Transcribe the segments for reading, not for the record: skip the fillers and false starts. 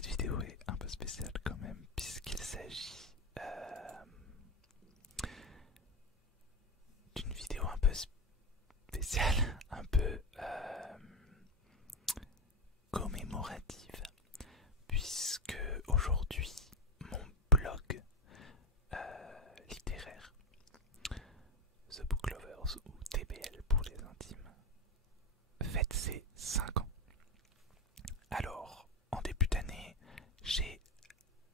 Cette vidéo est un peu spéciale quand même, puisqu'il s'agit d'une vidéo un peu spéciale, un peu commémorative, puisque aujourd'hui, mon blog littéraire, The Book Lovers ou TBL pour les intimes, fête ses 5 ans. Alors, en début d'année, j'ai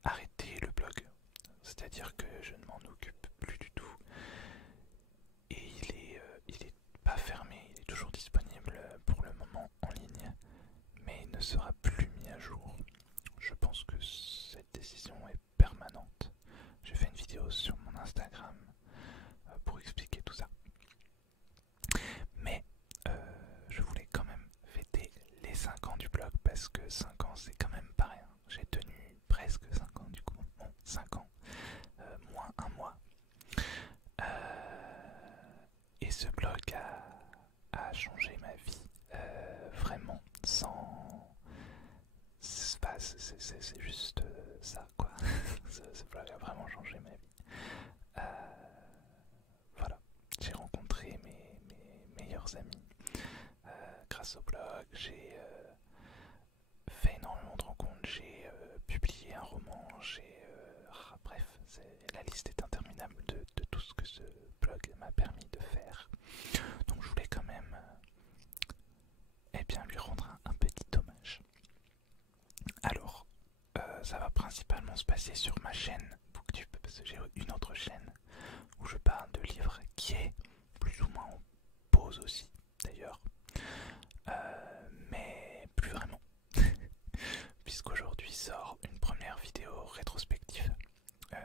arrêté le blog, c'est-à-dire que je ne m'en occupe plus du tout, et il est pas fermé, il est toujours disponible pour le moment en ligne, mais il ne sera plus mis à jour. Je pense que cette décision est permanente. J'ai fait une vidéo sur mon Instagram pour expliquer tout ça. Mais je voulais quand même fêter les 5 ans du blog parce que 5 ans c'est quand même pas rien. J'ai tenu presque 5 ans du coup. Bon, 5 ans, moins un mois. Et ce blog a changé ma vie vraiment sans... C'est juste ça quoi. Ce blog a vraiment changé ma vie. Voilà, j'ai rencontré mes meilleurs amis grâce au blog, j'ai fait énormément de rencontres, j'ai publié un roman, bref, la liste est interminable de tout ce que ce blog m'a permis de faire. Donc je voulais quand même eh bien, lui rendre un petit hommage. Alors, ça va principalement se passer sur ma chaîne Booktube, parce que j'ai une autre chaîne où je parle de livres qui est plus ou moins en pause aussi d'ailleurs, mais plus vraiment, puisqu'aujourd'hui sort une première vidéo rétrospective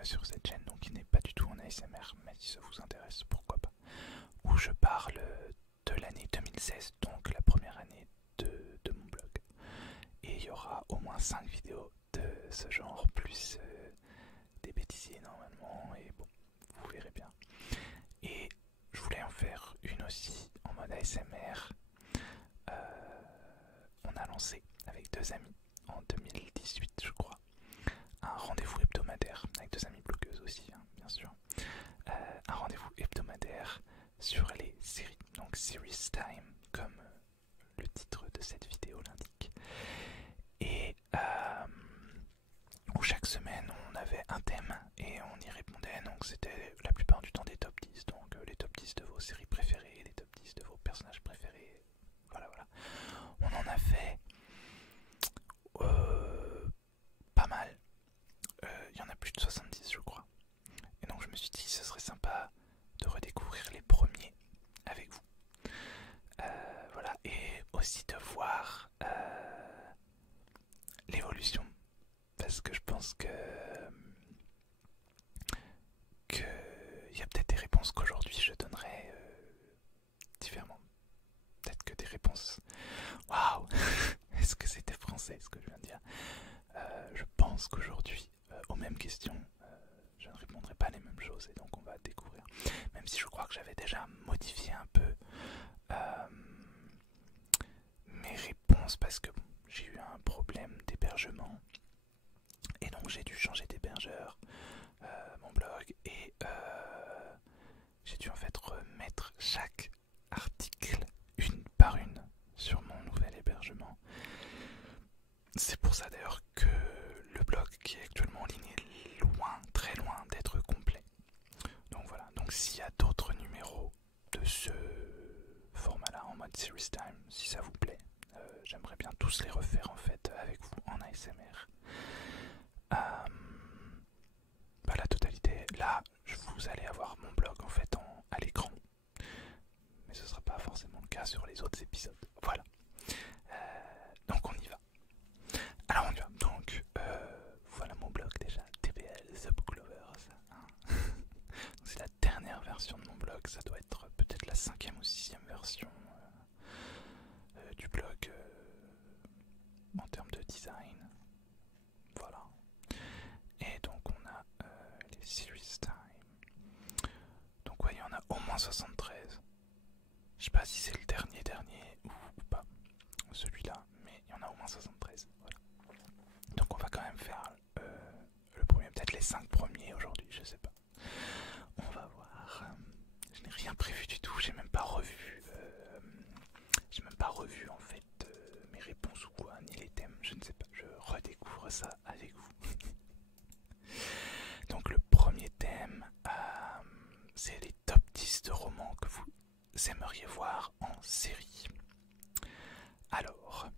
sur cette chaîne, donc qui n'est pas du tout en ASMR, mais si ça vous intéresse, pourquoi pas, où je parle de l'année 2016, donc la première année de mon blog, et il y aura au moins 5 vidéos de ce genre, plus des bêtisiers normalement, et bon, vous verrez bien. Et je voulais en faire une aussi en mode ASMR. On a lancé avec 2 amis en 2018 je crois un rendez-vous hebdomadaire avec 2 amis blogueuses aussi hein, bien sûr, un rendez-vous hebdomadaire sur les séries, donc Series Time comme le titre de cette vidéo l'indique, et où chaque semaine on avait un thème et on y répondait, donc c'était la plupart du temps des top 10, donc les top 10 de vos séries préférées, les top 10 de vos personnages préférés, voilà. On en a fait pas mal, il y en a plus de 70 je crois, et donc je me suis dit ce serait sympa de redécouvrir les premiers avec vous, voilà, et aussi de voir l'évolution, parce que je pense que il y a peut-être des réponses qu'aujourd'hui je donnerais différemment, peut-être que des réponses, waouh, est-ce que c'était français ce que je viens de dire, je pense qu'aujourd'hui aux mêmes questions je ne répondrai pas les mêmes choses, et donc on va découvrir, même si je crois que j'avais déjà modifié un peu mes réponses, parce que bon, j'ai eu un problème d'hébergement et donc j'ai dû changer d'hébergeur, mon blog, et j'ai dû en fait remettre chaque article une par une sur mon nouvel hébergement. C'est pour ça d'ailleurs que le blog qui est actuellement en ligne est loin, très loin d'être complet. Donc voilà, donc s'il y a d'autres numéros de ce format-là en mode Series Time, si ça vous plaît, j'aimerais bien tous les refaire en fait avec vous en ASMR. Bah, la totalité, là vous allez avoir mon blog en fait à l'écran, mais ce sera pas forcément le cas sur les autres épisodes. Voilà, donc on y va. Alors on y va, donc voilà mon blog déjà, TBL, The Book Lovers, hein. C'est la dernière version de mon blog, ça doit être peut-être la 5e ou 6e version du blog en termes de design. Voilà. Et donc on a les Series Time. Donc ouais, il y en a au moins 73. Je sais pas si c'est le dernier ou pas, celui-là, mais il y en a au moins 73. Voilà. Donc on va quand quand même faire le premier, peut-être les 5 premiers aujourd'hui, je sais pas. On va voir. Je n'ai rien prévu du tout, j'ai même pas revu. En fait mes réponses ou quoi, ni les thèmes, je ne sais pas. Je redécouvre ça avec vous. Donc le premier thème, c'est les top 10 de romans que vous aimeriez voir en série. Alors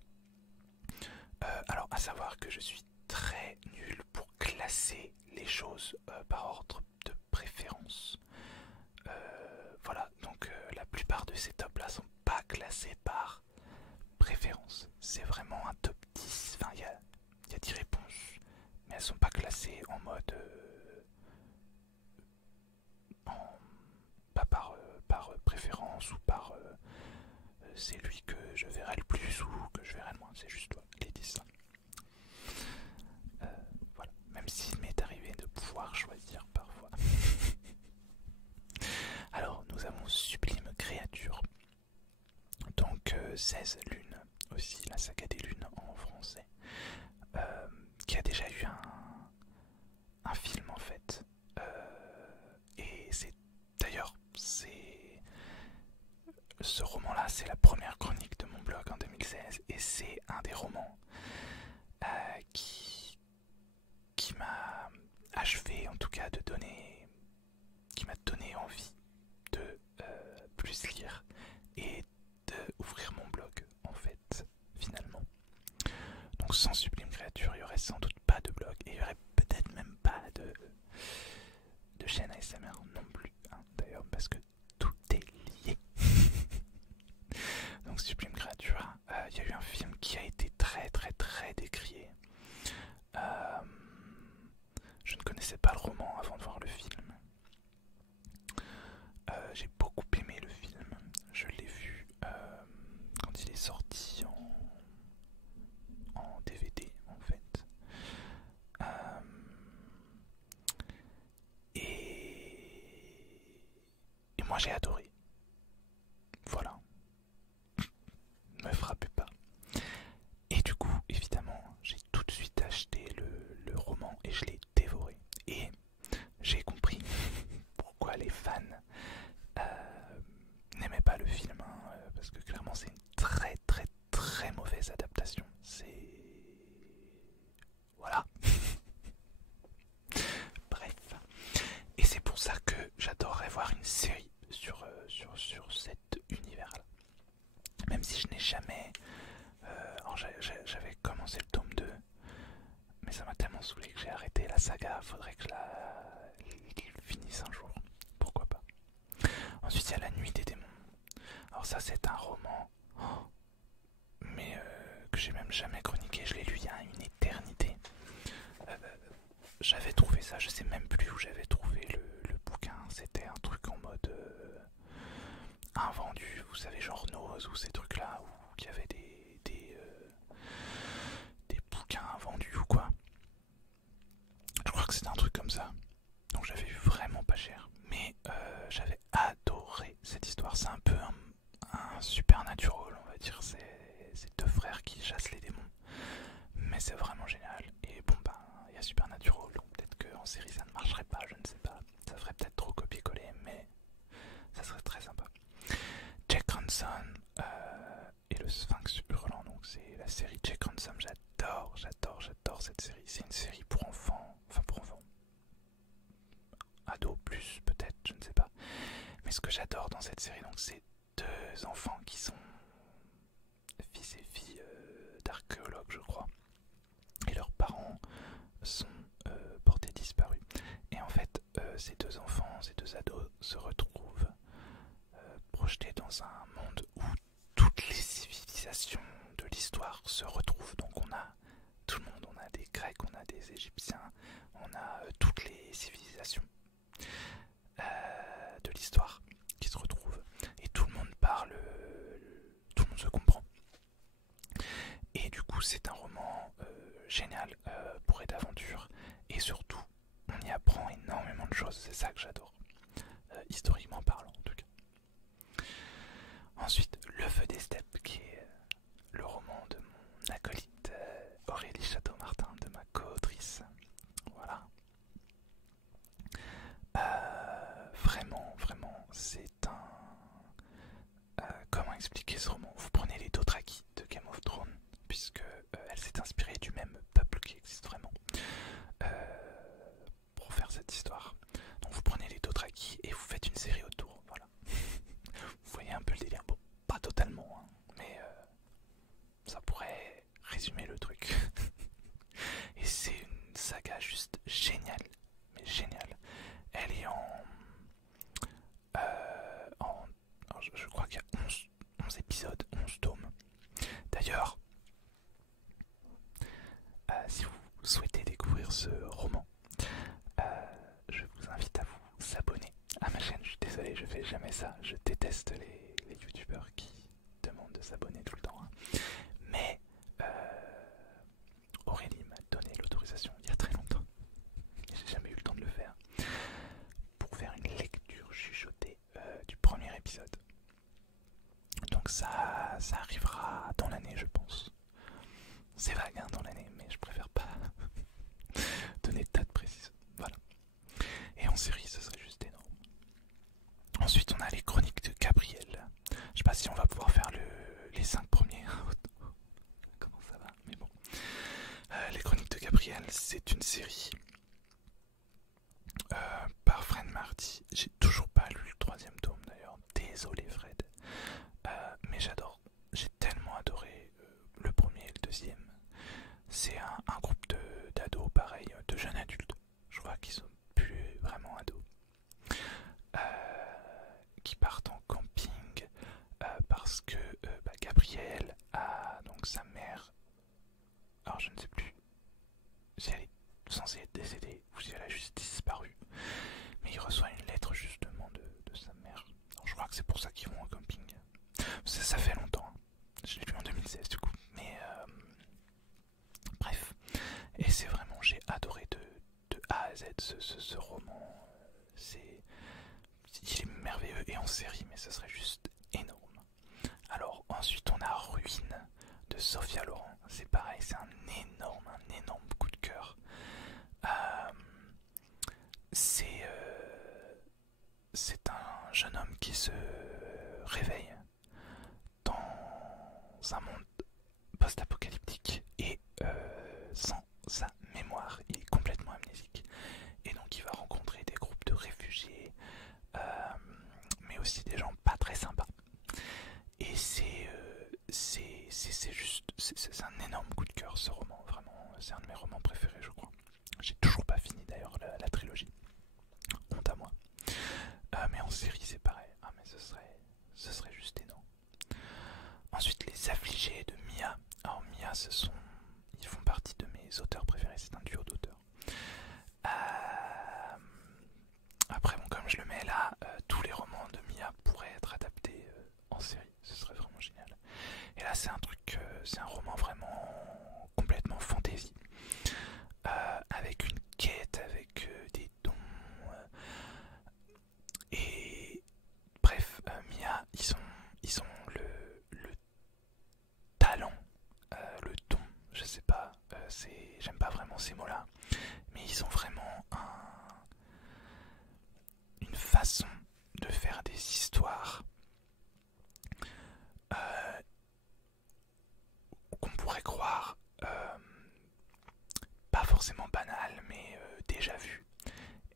à savoir que je suis très nul pour classer les choses par ordre de préférence. Voilà, donc la plupart de ces tops là sont pas classés par préférence. C'est vraiment un top 10. Enfin, il y a 10 réponses, mais elles sont pas classées en mode pas par préférence ou par c'est lui que je verrai le plus ou que je verrai le moins. C'est juste les 10 là. Voilà, même s'il m'est arrivé de pouvoir choisir parfois. Alors, nous avons Sublime Créature. Donc, 16 lunes, aussi la saga des lunes en français. Qui a déjà eu un film en fait. Et c'est d'ailleurs, ce roman-là, c'est la première chronique de mon blog en 2016. Et c'est un des romans qui m'a achevé en tout cas de donner, qui m'a donné envie de plus lire et d'ouvrir mon blog en fait finalement. Donc sans Sublime Créature il n'y aurait sans doute pas de blog et il n'y aurait peut-être même pas de chaîne ASMR non plus hein, d'ailleurs parce que tout est lié. Donc Sublime Créature, il y a eu un film qui a été très très très décrié. Je ne connaissais pas le roman avant de voir le film. J'ai beaucoup aimé le film. Je l'ai vu quand il est sorti en DVD en fait. Et moi j'ai adoré. Voilà. Ne me frappez pas. Et du coup, évidemment, j'ai tout de suite acheté le roman et je l'ai dévoré. Et j'ai compris pourquoi les fans n'aimaient pas le film. Hein, parce que clairement, c'est une très très très mauvaise adaptation. C'est... Voilà. Bref. Et c'est pour ça que j'adorerais voir une série sur cet univers-là. Même si je n'ai jamais... alors j'avais commencé le tome 2, mais ça m'a tellement saoulé que j'ai arrêté la saga. Faudrait que je la finisse un jour. Pourquoi pas. Ensuite, il y a La Nuit des démons. Alors ça, c'est un roman, mais que j'ai même jamais chroniqué. Je l'ai lu il y a une éternité. J'avais trouvé ça, je sais même plus où j'avais trouvé le bouquin. C'était un truc en mode invendu, vous savez, genre Nose ou ces trucs-là, où il y avait des bouquins invendus ou quoi. Je crois que c'était un truc comme ça. Donc j'avais eu vraiment pas cher. Mais j'avais adoré cette histoire. C'est un peu un supernatural, on va dire. C'est deux frères qui chassent les démons. Mais c'est vraiment génial. Et bon, ben, il y a Supernatural. Donc peut-être qu'en série ça ne marcherait pas, je ne sais pas. Ça ferait peut-être trop copier-coller, mais ça serait très sympa. Jack Ransom et le Sphinx hurlant. Donc c'est la série Jack Ransom. J'adore cette série. C'est une série pour enfants. Enfin pour enfants. Ados plus peut-être, je ne sais pas. Mais ce que j'adore dans cette série, donc c'est deux enfants qui sont fils et filles d'archéologues, je crois. Et leurs parents sont portés disparus. Et en fait, ces deux enfants, ces deux ados se retrouvent projetés dans un monde où toutes les civilisations de l'histoire se retrouvent. Donc on a tout le monde, on a des Grecs, on a des Égyptiens, on a toutes les civilisations de l'histoire qui se retrouvent. Et tout le monde parle, tout le monde se comprend. Et du coup c'est un roman génial, bourré d'aventures. Et surtout, on y apprend énormément de choses, c'est ça que j'adore. Historiquement parlant en tout cas. Ensuite, Le Feu des Steppes, qui est le roman de mon acolyte Aurélie Château-Martin, de ma série autour, voilà. Vous voyez un peu le délire, bon, pas totalement, hein, mais ça pourrait résumer le truc. Et c'est une saga juste géniale, mais géniale. Elle est je crois qu'il y a 11 épisodes, 11 tomes. D'ailleurs, si vous souhaitez découvrir ce roman, je vous invite à vous abonner à ma chaîne. Je suis désolé, je fais jamais ça. Je déteste les youtubeurs qui demandent de s'abonner tout le temps, hein. Mais Aurélie m'a donné l'autorisation il y a très longtemps. J'ai jamais eu le temps de le faire. Pour faire une lecture chuchotée du premier épisode. Donc ça arrivera dans l'année, je pense. C'est vague, hein, dans l'année, mais je préfère pas donner de date précise. Voilà. Et en série, ce serait juste énorme. Ensuite, on a les chroniques de Gabriel. Je sais pas si on va pouvoir faire les 5 premiers. Comment ça va? Mais bon. Les chroniques de Gabriel, c'est une série par Fred Marty. J'ai toujours pas lu le 3e tome d'ailleurs. Désolé Fred. Mais j'adore. J'ai tellement adoré le premier et le 2e. C'est un groupe d'ados, pareil, de jeunes adultes. Je crois qu'ils sont plus vraiment ados. Qui partent en camping parce que Gabriel a donc sa mère. Alors je ne sais plus si elle est censée être décédée ou si elle a juste disparu. Mais il reçoit une lettre justement de sa mère. Alors, je crois que c'est pour ça qu'ils vont en camping. Ça fait longtemps. Hein. Je l'ai lu en 2016 du coup. Mais bref. Et c'est vraiment, j'ai adoré de A à Z ce roman. Il est merveilleux et en série, mais ce serait juste énorme. Alors ensuite on a Ruine de Sophia Loren. C'est pareil, c'est un énorme coup de cœur. C'est un jeune homme qui se réveille dans un monde post-apocalyptique et sans sa mémoire, il est complètement amnésique. Et donc il va rencontrer des groupes de réfugiés, mais aussi des gens pas très sympas. Et c'est un énorme coup de cœur ce roman, vraiment, c'est un de mes romans préférés je crois. J'ai toujours pas fini d'ailleurs la trilogie, honte à moi. Mais en série c'est pareil, ah mais ce serait juste énorme. Ensuite les Affligés de Mia. Alors Mia ils font partie de mes auteurs préférés, c'est un duo d'auteurs. Après bon, comme je le mets là, tous les romans de Mia pourraient être adaptés en série, ce serait vraiment génial. Et là c'est c'est un roman vraiment complètement fantasy, avec une quête, avec des dons, et bref, Mia, ils ont le talent, le don, je sais pas, j'aime pas vraiment ces mots-là, mais ils ont vraiment une façon de faire des histoires qu'on pourrait croire pas forcément banales, mais déjà vues,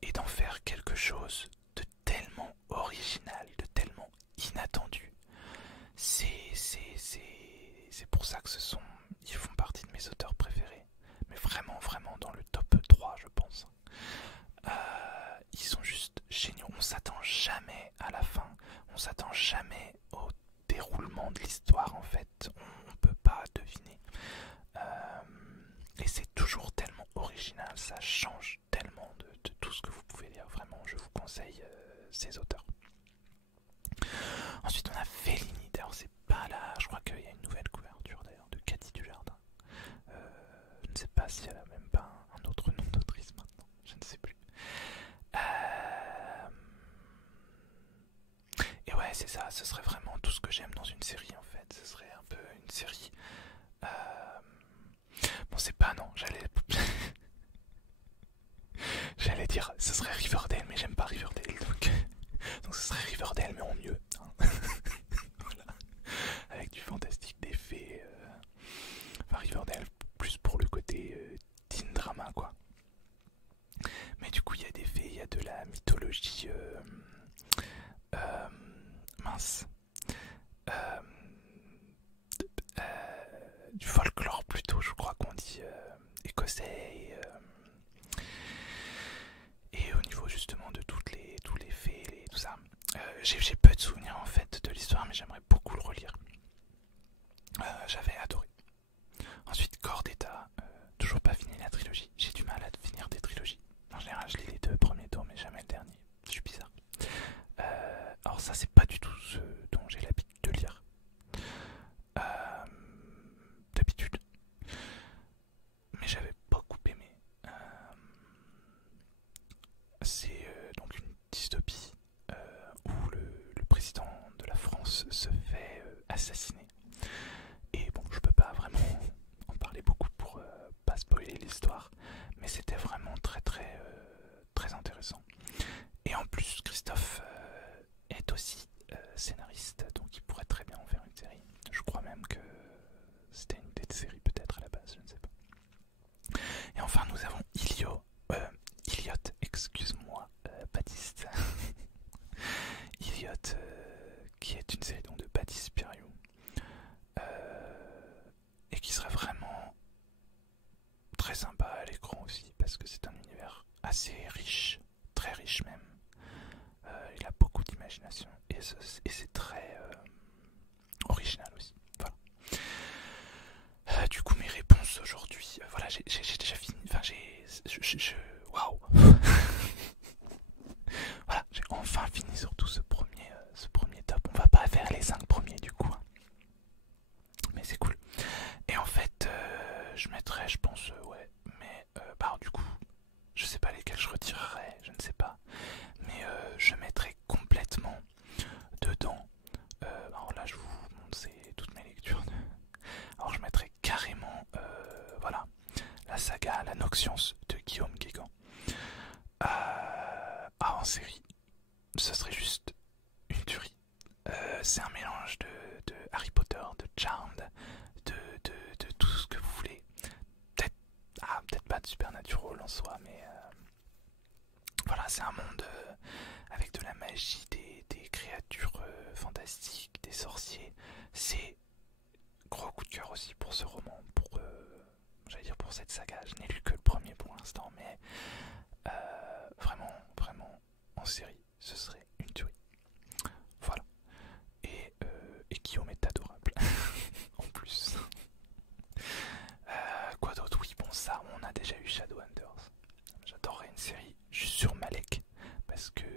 et d'en faire quelque chose de tellement original, de tellement inattendu. C'est pour ça que ils font partie de mes auteurs préférés, mais vraiment dans le top 3 je pense. Ils sont juste géniaux, on s'attend jamais à la fin, on s'attend jamais au déroulement de l'histoire en fait, on peut pas deviner. Et c'est toujours tellement original, ça change tellement de tout ce que vous pouvez lire, vraiment je vous conseille ces auteurs. Ensuite on a Fellini, d'ailleurs c'est pas là, je crois qu'il y a une nouvelle couverture d'ailleurs de Cathy Dujardin. Je ne sais pas si elle a même pas un autre nom d'autrice maintenant, je ne sais plus. Et ouais c'est ça, ce serait vraiment tout ce que j'aime dans une série en fait, ce serait un peu une série... Bon c'est pas, non, j'allais dire ce serait Riverdale, mais j'aime pas Riverdale, donc ce serait Riverdale mais en mieux, hein. Voilà. Avec du fantastique, des fées, enfin Riverdale plus pour le côté teen drama quoi. Mais du coup il y a des fées, il y a de la mythologie écossais et au niveau justement de tous les faits et tout ça. J'ai peu de souvenirs en fait de l'histoire, mais j'aimerais beaucoup le relire. J'avais adoré. Ensuite, Corps d'État, toujours pas fini la trilogie. J'ai du mal à finir des trilogies. En général, je lis les 2 premiers tomes, mais jamais le dernier. Je suis bizarre. Alors ça, c'est pas du tout ce dont j'ai l'habitude de lire. D'habitude. Mais j'avais beaucoup aimé. C'est donc une dystopie où le président de la France se fait assassiner. Et bon, je peux pas vraiment en parler beaucoup pour pas spoiler l'histoire, mais c'était vraiment très intéressant. Et en plus, Christophe est aussi scénariste, donc il pourrait très bien en faire une série. Je crois même que c'était une des séries peut-être à la base, je ne sais pas. Et enfin, nous avons Iliot, excuse-moi, Baptiste. Iliot, qui est une série donc de Baptiste Piriou, et qui serait vraiment très sympa à l'écran aussi, parce que c'est un univers assez riche, très riche même. Il a beaucoup d'imagination et c'est très original aussi. Voilà. Du coup, mes réponses aujourd'hui, voilà, j'ai déjà fini. Enfin, waouh. Voilà, j'ai enfin fini surtout ce premier top. On va pas faire les 5 premiers du coup, hein. Mais c'est cool. Et en fait, je mettrais, je pense, ouais, mais bah du coup, je sais pas lesquels je retirerais, je ne sais pas. Mais je mettrais complètement dedans. Alors là, je vous montre toutes mes lectures. Alors je mettrais carrément, voilà, la saga La Noxiance de Guillaume Guégan. En série, ce serait juste une tuerie. C'est un mélange de Harry Potter, de Charmed, de tout ce que vous voulez. Peut-être pas de Supernatural en soi, mais voilà, c'est un monde avec de la magie, des créatures fantastiques, des sorciers. C'est gros coup de cœur aussi pour ce roman, j'allais dire pour cette saga. Je n'ai lu que le premier pour l'instant, mais vraiment, en série, ce serait une tuerie. Voilà. Et Guillaume est adorable. En plus. Quoi d'autre? Oui, bon, ça, on a déjà eu Shadowhunters. J'adorerais une série juste sur Malek, parce que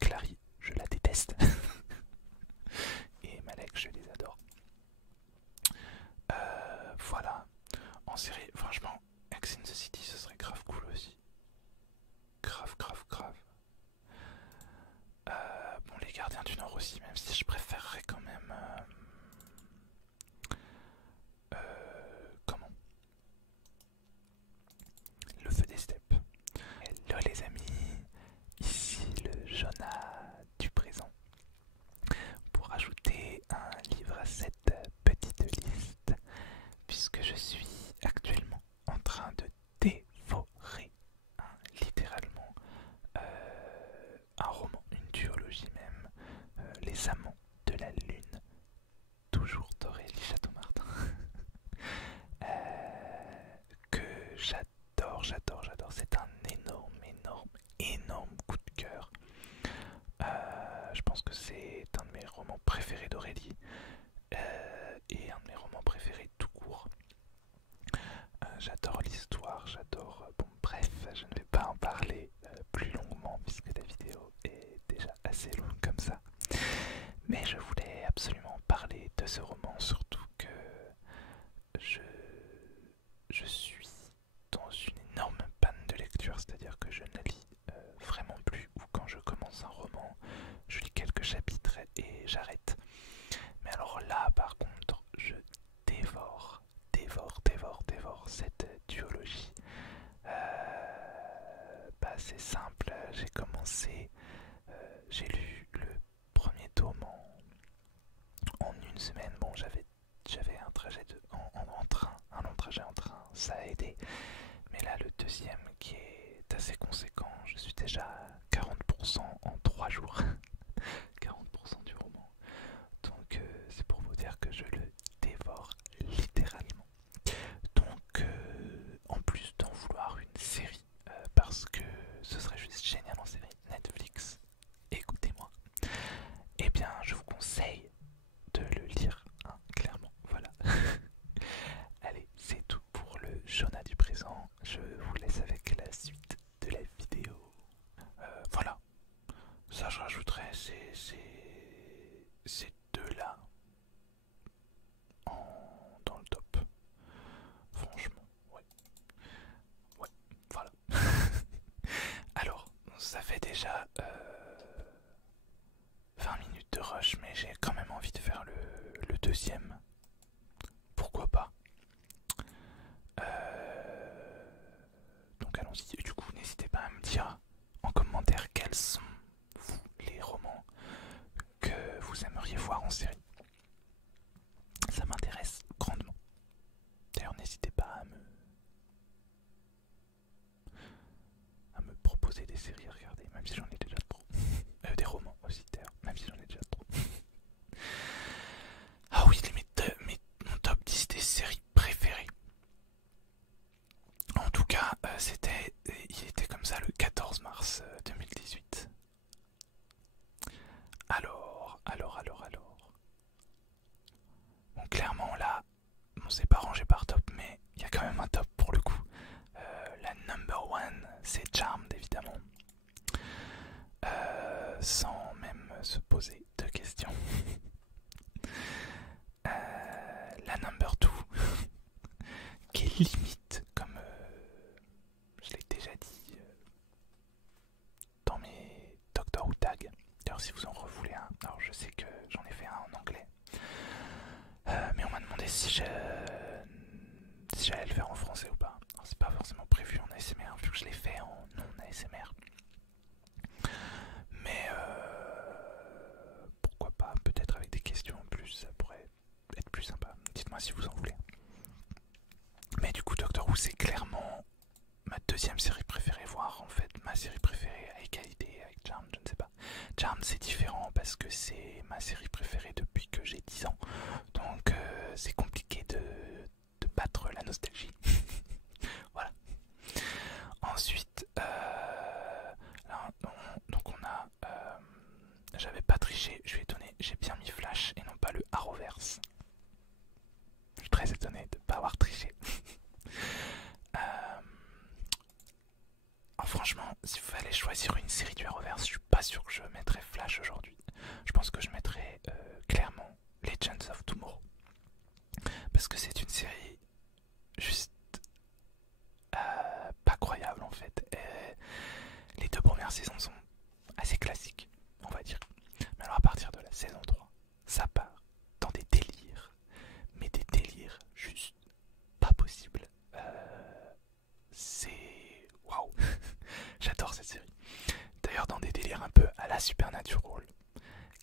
Clary, je la déteste. Et Malek, je les adore. Voilà. En série, franchement, Ex in the City, ce serait grave cool aussi. Grave. Bon, les Gardiens du Nord aussi, même si je préférerais quand même... comment? Le Feu des Steppes. Hello les amis, ici le Jonah du présent, pour ajouter un livre à cette petite liste, puisque je suis actuellement en train de dévorer, littéralement, un roman, une duologie même, Les Amants de la Lune, toujours d'Aurélie Chateau-Martin, que j'adore. C'est un énorme coup de cœur. Je pense que c'est un de mes romans préférés d'Aurélie, et un de mes romans préférés tout court. J'adore l'histoire, bon bref, je ne vais pas en parler plus longuement puisque la vidéo est déjà assez longue comme ça. Mais je voulais absolument parler de ce roman, surtout que je suis dans une énorme panne de lecture, c'est-à-dire que je ne lis vraiment plus, ou quand je commence un roman, je lis quelques chapitres et j'arrête. Mais alors là, par contre, je dévore cette duologie. C'est simple, j'ai lu le premier tome en une semaine. Bon, j'avais un trajet en train, un long trajet en train, ça a aidé. Mais là, le deuxième qui est assez conséquent, je suis déjà à 40% en 3 jours. 40% du roman. Donc c'est pour vous dire que je le dévore littéralement. Donc ça je rajouterais ces deux-là dans le top. Franchement, ouais. Ouais, voilà. Alors, ça fait déjà 20 minutes de rush, mais j'ai quand même envie de faire le deuxième. Pourquoi pas? Donc allons-y. Du coup, n'hésitez pas à me dire en commentaire quels sont, vous, les romans que vous aimeriez voir en série. Ça m'intéresse grandement. D'ailleurs, n'hésitez pas à me proposer des séries à regarder, même si j'en ai déjà trop. Des romans aussi, d'ailleurs, même si j'en ai déjà trop. Ah oui, mon top 10 des séries préférées. En tout cas, il était comme ça le 14 mars 2018. Alors. Bon, clairement là, bon, c'est pas rangé par top, mais il y a quand même un top pour le coup. La number one, c'est Charmed évidemment. Sans même se poser de questions. La number two, qui est limite, comme je l'ai déjà dit dans mes Doctor Who tags. D'ailleurs, si vous en revoulez un, alors je sais que j'en ai fait un en anglais, mais on m'a demandé si j'allais le faire en français ou pas. Alors, c'est pas forcément prévu en ASMR, vu que je l'ai fait en non ASMR. Mais pourquoi pas, peut-être avec des questions en plus, ça pourrait être plus sympa. Dites-moi si vous en voulez. Mais du coup, Doctor Who, c'est clairement ma deuxième série préférée, voire en fait ma série préférée à égalité avec Charmed, je ne sais pas. Charmed, c'est différent parce que c'est ma série préférée depuis que j'ai 10 ans. Donc c'est compliqué de battre la nostalgie. Voilà. Ensuite, donc on a... j'avais pas triché, je suis étonné, j'ai bien mis Flash et non pas le Arrowverse. Je suis très étonné de ne pas avoir triché. Franchement, s'il fallait choisir une série du Arrowverse, je suis pas sûr que je mettrais Flash aujourd'hui. Je pense que je mettrais clairement Legends of Tomorrow. Parce que c'est une série juste pas croyable en fait. Les deux premières saisons sont assez classiques, on va dire. Mais alors à partir de la saison 3, ça part dans des délires. Mais des délires juste pas possibles. C'est... Waouh. J'adore cette série. D'ailleurs dans des délires un peu à la Supernatural,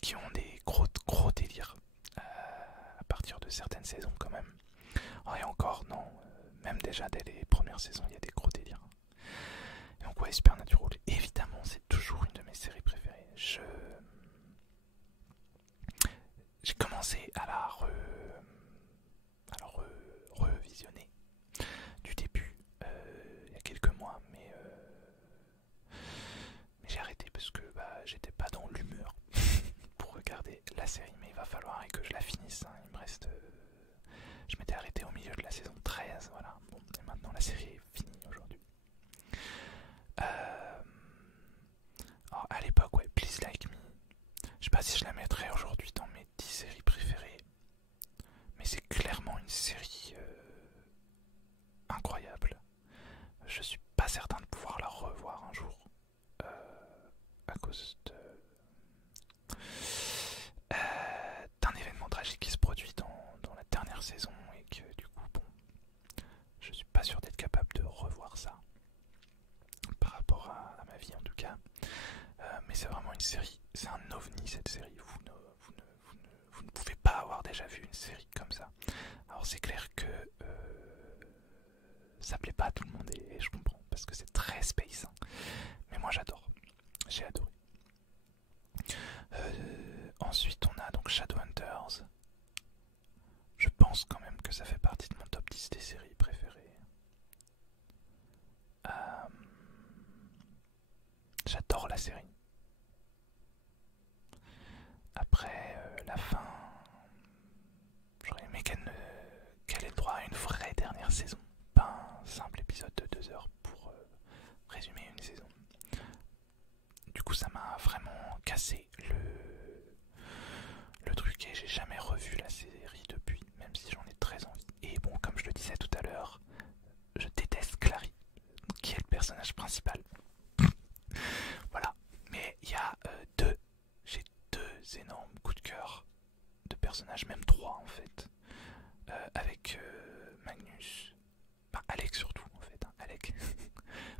qui ont des gros délires à partir de certaines saisons quand même. Oh, et encore non, même déjà dès les premières saisons il y a des gros délires. Et donc ouais, Supernatural évidemment c'est toujours une de mes séries préférées. J'ai commencé à la revisionner du début il y a quelques mois, mais j'ai arrêté parce que j'étais pas dans l'humeur pour regarder la série, mais il va falloir que je la finisse, hein. Il me reste... je m'étais arrêté au milieu de la saison 13, voilà. Bon, et maintenant la série est finie aujourd'hui. Alors, à l'époque, ouais, Please Like Me. Je sais pas si je la mettrais aujourd'hui dans mes 10 séries préférées, mais c'est clairement une série incroyable. Je suis pas certain de pouvoir la revoir un jour à cause d'un événement tragique qui se produit dans la dernière saison et que du coup, bon, je suis pas sûr d'être capable de revoir ça par rapport à ma vie en tout cas. Mais c'est vraiment une série, c'est un ovni cette série. Vous ne pouvez pas avoir déjà vu une série comme ça. Alors c'est clair que ça plaît pas à tout le monde et je comprends parce que c'est très space, hein. Mais moi j'adore, j'ai adoré. Ensuite on a donc Shadowhunters. Je pense quand même que ça fait partie de mon top 10 des séries préférées. J'adore la série. Après la fin, j'aurais aimé qu'elle ait le droit à une vraie dernière saison, pas un simple épisode de 2 heures pour résumer une saison. Du coup ça m'a vraiment c'est le truc, et j'ai jamais revu la série depuis, même si j'en ai très envie. Et bon, comme je le disais tout à l'heure, je déteste Clary, qui est le personnage principal. Voilà, mais il y a j'ai deux énormes coups de cœur de personnages, même trois en fait, avec Magnus, enfin Alec surtout en fait, hein, Alec,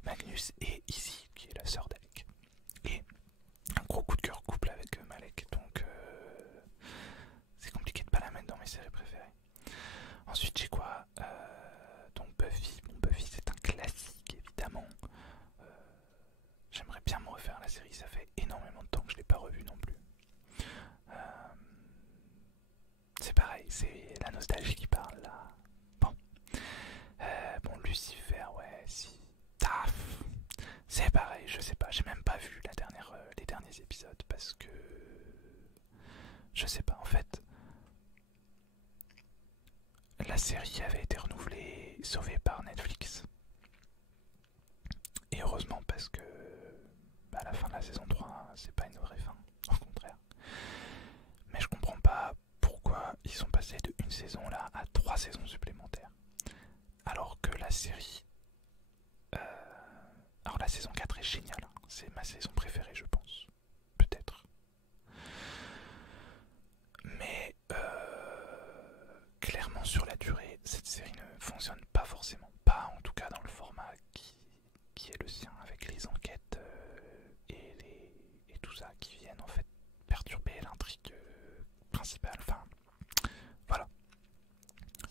Magnus et Izzy, qui est la sœur d'Alec, et un gros coup de cœur couple avec Malek, donc c'est compliqué de pas la mettre dans mes séries préférées. Ensuite j'ai quoi, donc Buffy. Bon, Buffy c'est un classique évidemment. J'aimerais bien me refaire la série, ça fait énormément de temps que je l'ai pas revue non plus. C'est pareil, c'est la nostalgie qui parle là. Bon, bon Lucifer, ouais, si. Taf. C'est pareil, je sais pas, j'ai même pas vu les derniers épisodes parce que je sais pas, en fait la série avait été renouvelée, sauvée par Netflix. Et heureusement parce que à la fin de la saison 3, c'est pas une vraie fin, au contraire. Mais je comprends pas pourquoi ils sont passés de une saison là à 3 saisons supplémentaires. Alors que la série... Alors la saison 4 est géniale, hein. C'est ma saison préférée je pense. Peut-être. Mais clairement sur la durée, cette série ne fonctionne pas forcément. Pas en tout cas dans le format qui est le sien, avec les enquêtes et tout ça qui viennent en fait perturber l'intrigue principale. Enfin, voilà.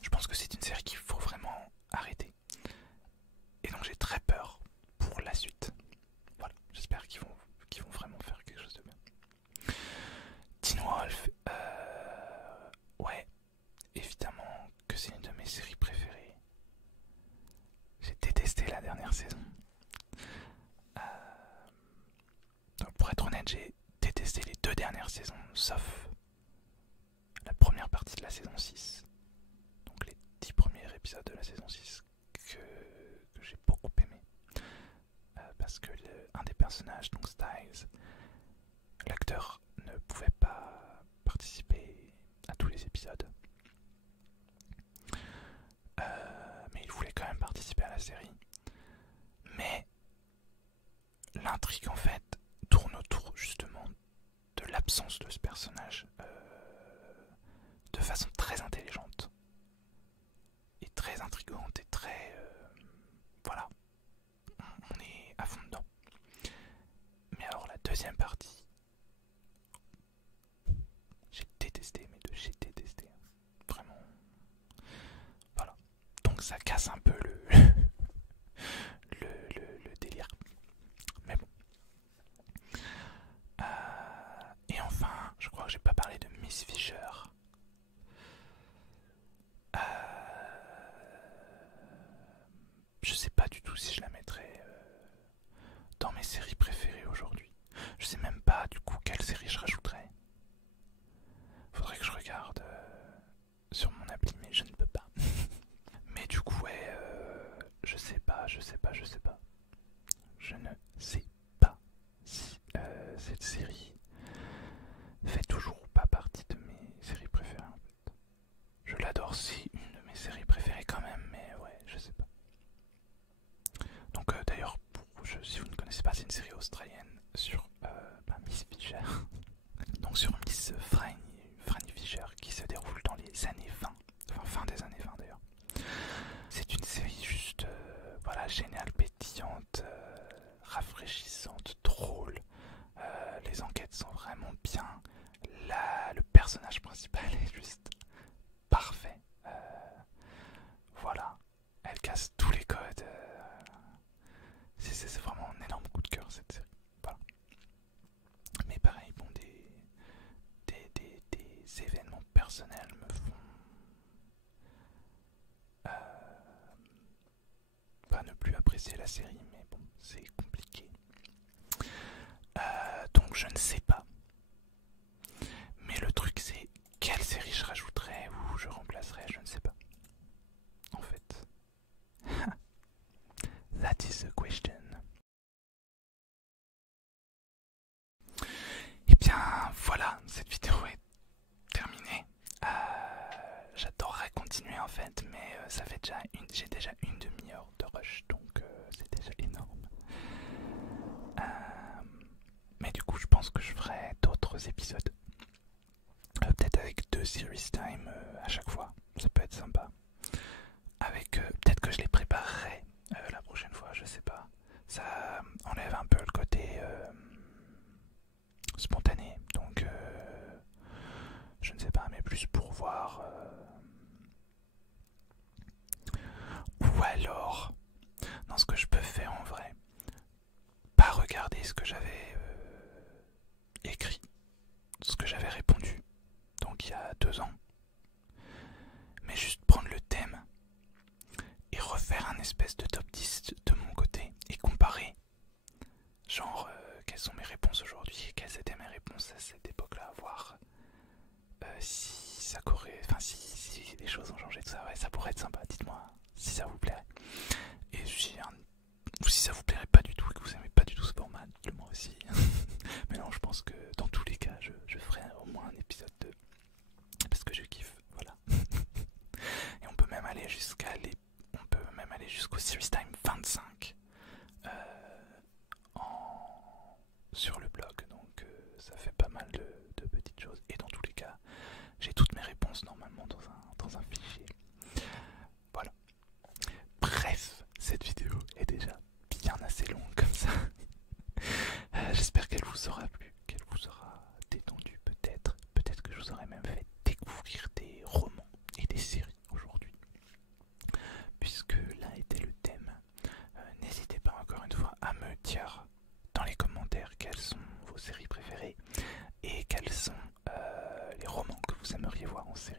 Je pense que c'est une série qu'il faut vraiment arrêter. Et donc j'ai très peur pour la suite. Voilà, j'espère qu'ils vont vraiment faire quelque chose de bien. Teen Wolf, ouais, évidemment que c'est une de mes séries préférées. J'ai détesté la dernière saison. Donc pour être honnête, j'ai détesté les 2 dernières saisons, sauf la première partie de la saison 6. Donc les 10 premiers épisodes de la saison 6 que j'ai beaucoup aimé. Parce que un des personnages, donc Styles, l'acteur ne pouvait pas participer à tous les épisodes. Mais il voulait quand même participer à la série. Mais l'intrigue en fait tourne autour justement de l'absence de ce personnage de façon très intelligente et très intrigante et très voilà, on est à fond dedans. Mais alors la deuxième partie, j'ai détesté, mais j'ai détesté vraiment, voilà, donc ça casse un peu le délire. Mais bon. Et enfin, je crois que j'ai pas parlé de Miss Fisher. Je sais pas du tout si je la mettrais dans mes séries préférées aujourd'hui. Je sais même pas du coup quelle série je rajouterais. Faudrait que je regarde sur mon appli, mais je ne peux pas. Mais du coup, ouais, je sais pas. Je ne sais pas si cette série fait toujours pas partie de mes séries préférées en fait. Je l'adore, c'est une de mes séries préférées quand même, mais ouais, je sais pas. Donc d'ailleurs, si vous ne connaissez pas, c'est une série australienne sur Miss Fisher. Donc sur Miss Franny Fisher, qui se déroule dans les années 20, enfin fin des années 20 d'ailleurs. C'est une série juste voilà, géniale, pétillante, rafraîchissante, drôle. Les enquêtes sont vraiment bien. Le personnage principal est juste parfait. Voilà, elle casse tous les codes. C'est vraiment un énorme coup de cœur cette série. Voilà. Mais pareil, bon, des événements personnels me font pas ne plus apprécier la série, mais bon, c'est compliqué. Donc je ne sais pas. Mais le truc c'est quelle série je rajouterais ou je remplacerais, je ne sais pas. En fait. That is the question. Et bien épisodes. Peut-être avec 2 series time à chaque fois, ça peut être sympa. Avec peut-être que je les préparerai la prochaine fois, je sais pas. Ça enlève un peu le côté spontané, donc je ne sais pas, mais plus pour voir. Ou alors, dans ce que je peux faire en vrai, pas regarder ce que j'avais écrit, ce que j'avais répondu, donc il y a 2 ans, mais juste prendre le thème et refaire un espèce de top 10 de mon côté et comparer, genre quelles sont mes réponses aujourd'hui et quelles étaient mes réponses à cette époque-là, voir si ça correspond, enfin si les choses ont changé, tout ça, ouais, ça pourrait être sympa, dites-moi si ça vous plairait. Et si ça vous plairait pas du tout et que vous aimez pas du tout ce format, dites-le moi aussi. Mais non, je pense que dans tous les cas, je ferai au moins un épisode 2 parce que je kiffe, voilà. Et on peut même aller jusqu'au Series Time 25 sur le blog, donc ça fait pas mal de petites choses. Et dans tous les cas, j'ai toutes mes réponses normalement dans un fichier. Voilà. Bref, cette vidéo est déjà bien assez longue comme ça. J'espère qu'elle vous aura plu, qu'elle vous aura détendu peut-être. Peut-être que je vous aurais même fait découvrir des romans et des séries aujourd'hui. Puisque là était le thème. N'hésitez pas encore une fois à me dire dans les commentaires quelles sont vos séries préférées et quels sont les romans que vous aimeriez voir en série.